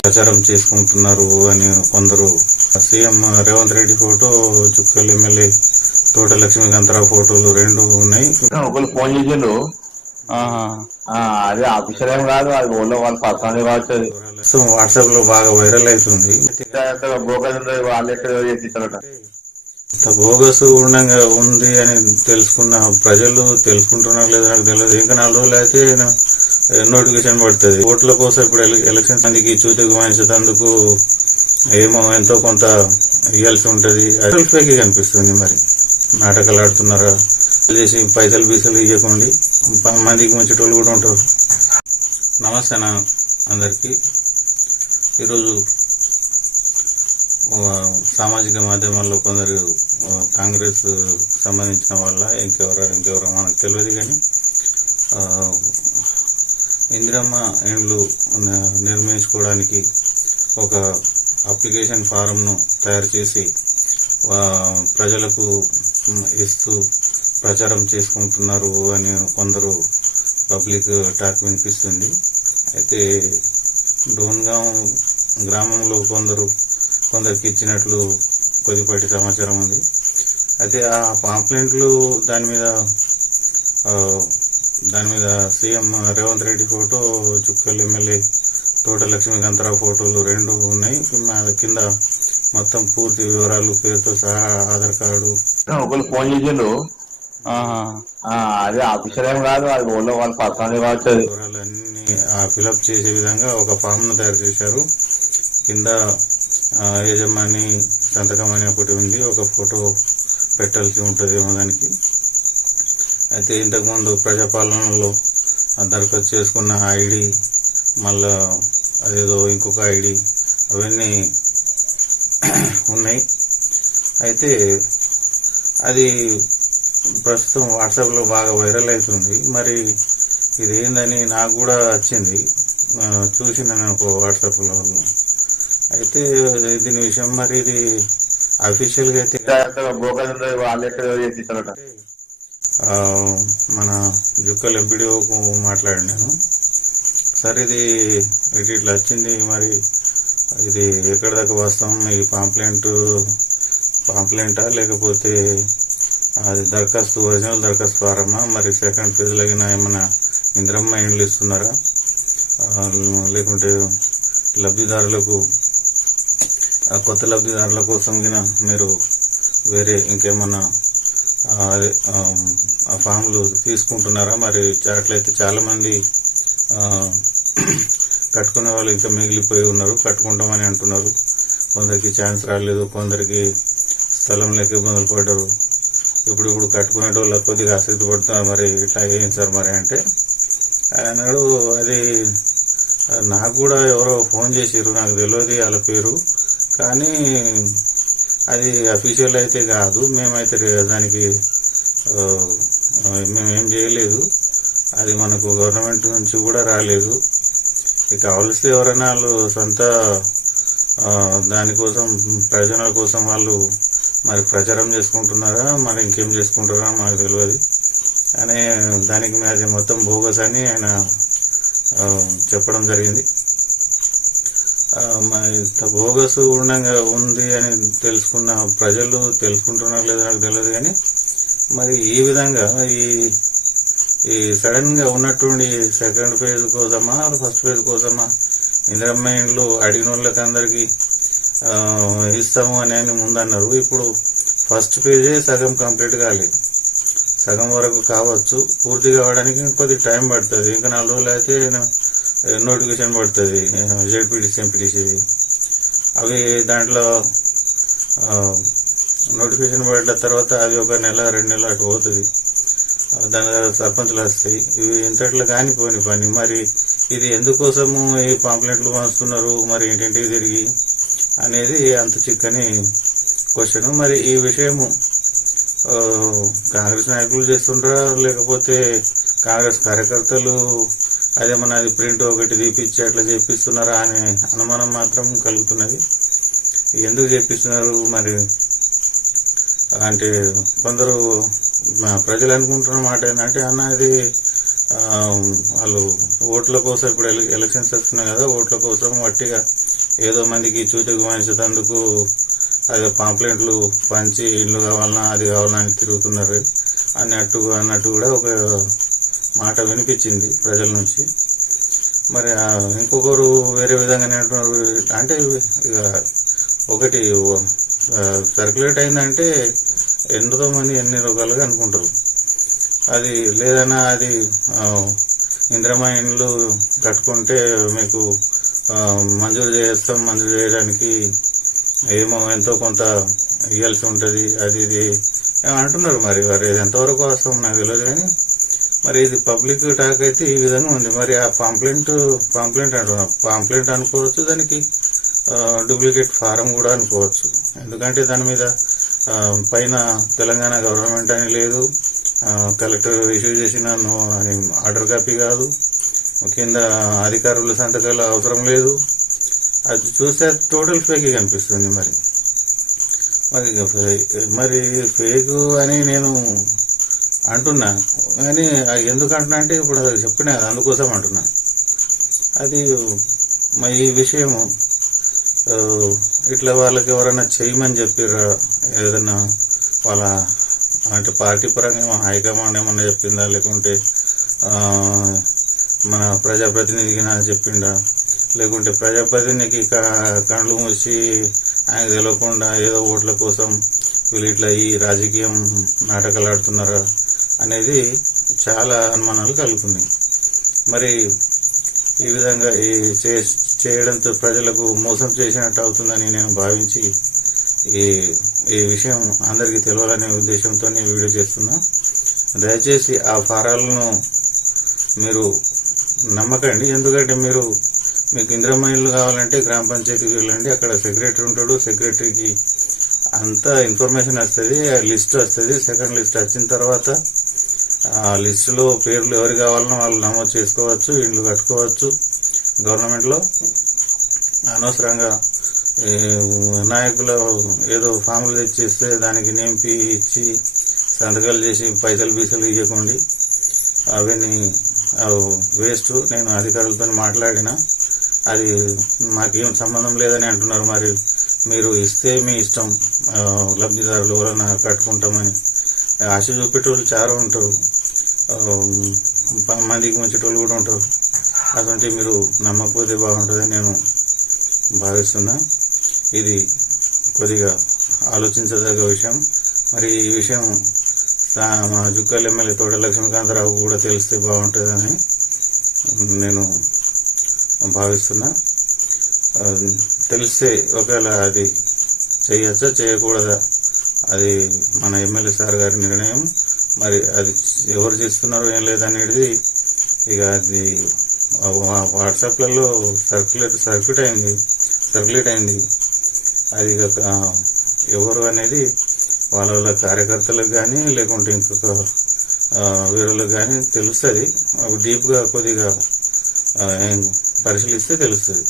ప్రచారం చేసుకుంటున్నారు అని కొందరు. సీఎం రేవంత్ రెడ్డి ఫోటో చుక్కల్ ఎమ్మెల్యే తోట లక్ష్మీకాంతరావు ఫోటోలు రెండు ఉన్నాయి. ఒకళ్ళు ఫోన్ చేసిండు. అదే ఆఫీషియల్ ఏం కాదు అది ఊళ్ళో వాళ్ళ పర్సనల్ కావచ్చు వాట్సాప్లో బాగా వైరల్ అవుతుంది. బోగస్ ఉండగా ఉంది అని తెలుసుకున్న ప్రజలు తెలుసుకుంటున్నారు లేదో నాకు తెలియదు ఇంకా నాలుగు రోజులు అయితే నోటిఫికేషన్ పడుతుంది. ఓట్ల కోసం ఇప్పుడు ఎల- ఎలక్షన్స్ అందుకు చూతికి వాయించేందుకు ఏమో ఎంతో కొంత ఇవ్వాల్సి ఉంటుంది. అది కనిపిస్తుంది మరి. నాటకాలు ఆడుతున్నారా? చేసి పైసలు పీసలు ఇవ్వకండి మందికి ముంచేటోళ్ళు కూడా ఉంటారు. నమస్తే అన్న అందరికీ. ఈరోజు సామాజిక మాధ్యమాల్లో కొందరు కాంగ్రెస్ సంబంధించిన వాళ్ళ ఇంకెవరో ఇంకెవరో మనకు తెలియదు కానీ ఇందిరమ్మ ఇండ్లు నిర్మించుకోవడానికి ఒక అప్లికేషన్ ఫారంను తయారు చేసి ప్రజలకు ఇస్తూ ప్రచారం చేసుకుంటున్నారు అని కొందరు పబ్లిక్ టాక్ వినిపిస్తుంది. అయితే డోన్గాం గ్రామంలో కొందరు కొందరికి ఇచ్చినట్లు కొద్దిపాటి సమాచారం ఉంది. అయితే ఆ పాంప్లెంట్లు దాని మీద దాని మీద సీఎం రేవంత్ రెడ్డి ఫోటో చుక్కల్ ఎమ్మెల్యే తోట లక్ష్మీకాంతరావు ఫోటోలు రెండు ఉన్నాయి. మా కింద మొత్తం పూర్తి వివరాలు పేరుతో సహా ఆధార్ కార్డు. ఒకళ్ళు ఫోన్ చేసిండు. అదే ఆఫీషియల్ ఏం కాదు అది వాళ్ళ పర్సనల్ కావచ్చు అది వివరాలన్నీ ఫిలప్ చేసే విధంగా ఒక ఫామ్ను తయారు చేశారు. కింద యజమాని సంతకం అని ఒకటి ఉంది. ఒక ఫోటో పెట్టాల్సి ఉంటుందేమో దానికి. అయితే ఇంతకుముందు ప్రజాపాలనలో దరఖాస్తు చేసుకున్న ఐడి మళ్ళా అదేదో ఇంకొక ఐడి అవన్నీ ఉన్నాయి. అయితే అది ప్రస్తుతం వాట్సాప్లో బాగా వైరల్ అవుతుంది. మరి ఇది నాకు కూడా వచ్చింది. చూసిన నేను ఒక వాట్సాప్లో. అయితే దీని విషయం మరి ఇది అఫీషియల్గా అయితే మన జుక్కల్ ఎంపీడీఓకు మాట్లాడినాను సార్ ఇది ఇటు ఇట్లా వచ్చింది మరి ఇది ఎక్కడి దాకా వస్తాం ఈ పాంప్లెంట్ పాంప్లెంటా లేకపోతే అది దరఖాస్తు ఒరిజినల్ దరఖాస్తు ఫారమా? మరి సెకండ్ ఫేజ్లో ఏమైనా ఇంద్రమ్మ ఇండ్లు ఇస్తున్నారా? లేకుంటే లబ్ధిదారులకు ఆ కొత్త లబ్ధిదారుల కోసం మీరు వేరే ఇంకేమన్నా ఆ, అదే ఆ, ఫామ్లు తీసుకుంటున్నారా? మరి అట్లయితే చాలా మంది కట్టుకునే వాళ్ళు ఇంకా మిగిలిపోయి ఉన్నారు. కట్టుకుంటామని అంటున్నారు. కొందరికి ఛాన్స్ రాలేదు కొందరికి స్థలం లేక ఇబ్బందులు పడ్డారు. ఇప్పుడు ఇప్పుడు కట్టుకునేటోళ్ళు కొద్దిగా ఆసక్తి పడుతున్నారు. మరి ఇట్లా ఏం సార్ మరి అంటే ఆయన అన్నాడు అది నాకు కూడా ఎవరో ఫోన్ చేసిర్రు నాకు తెలియదు వాళ్ళ పేరు. కానీ అది అఫీషియల్ అయితే కాదు. మేమైతే దానికి మేమేం మేము ఏం చేయలేదు. అది మనకు గవర్నమెంట్ నుంచి కూడా రాలేదు. ఇక కావలిస్తే ఎవరైనా వాళ్ళు సొంత దానికోసం ప్రయోజనాల కోసం వాళ్ళు మరి ప్రచారం చేసుకుంటున్నారా మరి ఇంకేం చేసుకుంటారా మాకు తెలియదు. అనే దానికి మీ అది మొత్తం బోగస్ అని ఆయన చెప్పడం జరిగింది. బోగస్ ఉండంగా ఉంది అని తెలుసుకున్న ప్రజలు తెలుసుకుంటున్నారు లేదో నాకు తెలియదు కానీ మరి ఈ విధంగా ఈ ఈ సడన్గా ఉన్నటువంటి సెకండ్ ఫేజ్ కోసమా ఫస్ట్ ఫేజ్ కోసమా ఇందిరమ్మ ఇండ్లు అడిగిన వాళ్ళకి అందరికీ ఇస్తాము అని అని ముందన్నారు. ఇప్పుడు ఫస్ట్ పేజే సగం కంప్లీట్ కాలేదు. సగం వరకు కావచ్చు పూర్తి కావడానికి కొద్ది టైం పడుతుంది. ఇంకా నాలుగు రోజులు అయితే నేను నోటిఫికేషన్ పడుతుంది జెడ్పీటీసీ ఎంపీటీసీ అవి దాంట్లో నోటిఫికేషన్ పడిన తర్వాత అది ఒక నెల రెండు నెలలు అటు పోతుంది. దాని తర్వాత సర్పంచ్లు వస్తాయి. ఇవి ఇంతట్లో కానిపోని పని. మరి ఇది ఎందుకోసము ఈ పాంప్లెంట్లు పంచుతున్నారు? మరి ఏంటంటే తిరిగి? అనేది అంత చిక్కని క్వశ్చన్ మరి ఈ విషయము కాంగ్రెస్ నాయకులు చేస్తుండ్రా? లేకపోతే కాంగ్రెస్ కార్యకర్తలు అదేమన్నా అది ప్రింట్ ఒకటి తీపిచ్చి అట్లా చేపిస్తున్నారా అనే అనుమానం మాత్రం కలుగుతున్నది. ఎందుకు చేపిస్తున్నారు మరి? అంటే కొందరు మా ప్రజలు అనుకుంటున్న మాట ఏంటంటే అన్న అది వాళ్ళు ఓట్ల కోసం ఇప్పుడు ఎలక్షన్స్ వస్తున్నాయి కదా ఓట్ల కోసం వట్టిగా ఏదో మందికి చూటుకు మంచేందుకు అదే పాంప్లెంట్లు పంచి ఇల్లు కావాలన్నా అది కావాలని అని తిరుగుతున్నారు. అన్నట్టు అన్నట్టు కూడా ఒక మాట వినిపించింది ప్రజల నుంచి. మరి ఇంకొకరు వేరే విధంగానే అంటే ఇక ఒకటి సర్క్యులేట్ అయిందంటే ఎంతో మంది ఎన్ని రకాలుగా అనుకుంటారు. అది లేదన్నా అది ఇంద్రమా ఇండ్లు కట్టుకుంటే మీకు మంజూరు చేస్తాం మంజూరు చేయడానికి ఏమో ఎంతో కొంత ఇవ్వాల్సి ఉంటుంది అది ఇది అంటున్నారు మరి. వారు ఎంతవరకు వస్తాం నాకు తెలియదు కానీ మరి ఇది పబ్లిక్ టాక్ అయితే ఈ విధంగా ఉంది. మరి ఆ పాంప్లెంట్ పాంప్లెంట్ అంటున్నాం పాంప్లెంట్ అనుకోవచ్చు దానికి డూప్లికేట్ ఫారం కూడా అనుకోవచ్చు. ఎందుకంటే దాని మీద పైన తెలంగాణ గవర్నమెంట్ అని లేదు కలెక్టర్ ఇష్యూ చేసిన అని ఆర్డర్ కాపీ కాదు. కింద అధికారుల సంతకాలు అవసరం లేదు. అది చూస్తే టోటల్ ఫేక్ కనిపిస్తుంది మరి. మరి ఇక ఫే- మరి ఫేక్ అని నేను అంటున్నా. కానీ అది ఎందుకు అంటున్నా అంటే ఇప్పుడు అది చెప్పిన అందుకోసం అంటున్నా. అది మా ఈ విషయము ఇట్లా వాళ్ళకి ఎవరైనా చేయమని చెప్పారా ఏదైనా వాళ్ళ అంటే పార్టీ పరంగా ఏమో హైకమాండ్ ఏమన్నా చెప్పిందా? లేకుంటే మన ప్రజాప్రతినిధికి నా చెప్పిండా లేకుంటే ప్రజాప్రతినిధికి క- కండ్లు మూసి ఆయన తెలియకుండా ఏదో ఓట్ల కోసం వీళ్ళు ఇట్లా ఈ రాజకీయం నాటకాలు ఆడుతున్నారా? అనేది చాలా అనుమానాలు కలుగుతున్నాయి. మరి ఈ విధంగా ఈ చే- చేయడంతో ప్రజలకు మోసం చేసినట్టు అవుతుందని నేను భావించి ఈ ఈ విషయం అందరికీ తెలియాలనే ఉద్దేశంతో నేను వీడియో చేస్తున్నా. దయచేసి ఆ ఫారాలను మీరు నమ్మకండి. ఎందుకంటే మీరు మీకు ఇంద్రమైన్లు కావాలంటే గ్రామ పంచాయతీకి వెళ్ళండి. అక్కడ సెక్రటరీ ఉంటాడు. సెక్రటరీకి అంతా ఇన్ఫర్మేషన్ వస్తుంది ఆ లిస్ట్ వస్తుంది. సెకండ్ లిస్ట్ వచ్చిన తర్వాత లిస్టులో పేర్లు ఎవరు కావాలనో వాళ్ళు నమోదు చేసుకోవచ్చు ఇండ్లు కట్టుకోవచ్చు. గవర్నమెంట్లో అనవసరంగా నాయకులు ఏదో ఫామ్లు తెచ్చిస్తే దానికి నింపి ఇచ్చి సంతకాలు చేసి పైసలు పీసలు ఇవ్వకండి అవన్నీ వేస్ట్. నేను అధికారులతో మాట్లాడిన అది మాకేం సంబంధం లేదని అంటున్నారు. మరి మీరు ఇస్తే మీ ఇష్టం లబ్ధిదారులు ఎవరైనా కట్టుకుంటామని ఆశ చూపేటోళ్ళు చాలా ఉంటారు. మందికి ముంచేటోళ్ళు కూడా ఉంటారు. అటువంటి మీరు నమ్మకపోతే బాగుంటుందని నేను భావిస్తున్నా. ఇది కొద్దిగా ఆలోచించదగ్గ విషయం. మరి ఈ విషయం మా జుక్కల్ ఎమ్మెల్యే తోట లక్ష్మీకాంతరావు కూడా తెలిస్తే బాగుంటుందని నేను భావిస్తున్నా. తెలిస్తే ఒకవేళ అది చేయొచ్చా చేయకూడదా? అది మన ఎమ్మెల్యే సార్ గారి నిర్ణయం. మరి అది ఎవరు చేస్తున్నారో ఏం లేదనేది ఇక అది వాట్సాప్లలో సర్క్యులేట్ సర్క్యూట్ అయింది సర్క్యులేట్ అయింది. అది ఇక ఎవరు అనేది వాళ్ళ వాళ్ళ కార్యకర్తలకు కానీ లేకుంటే ఇంకొక ఆ, వేరేలకు కానీ తెలుస్తుంది. డీప్గా కొద్దిగా పరిశీలిస్తే తెలుస్తుంది.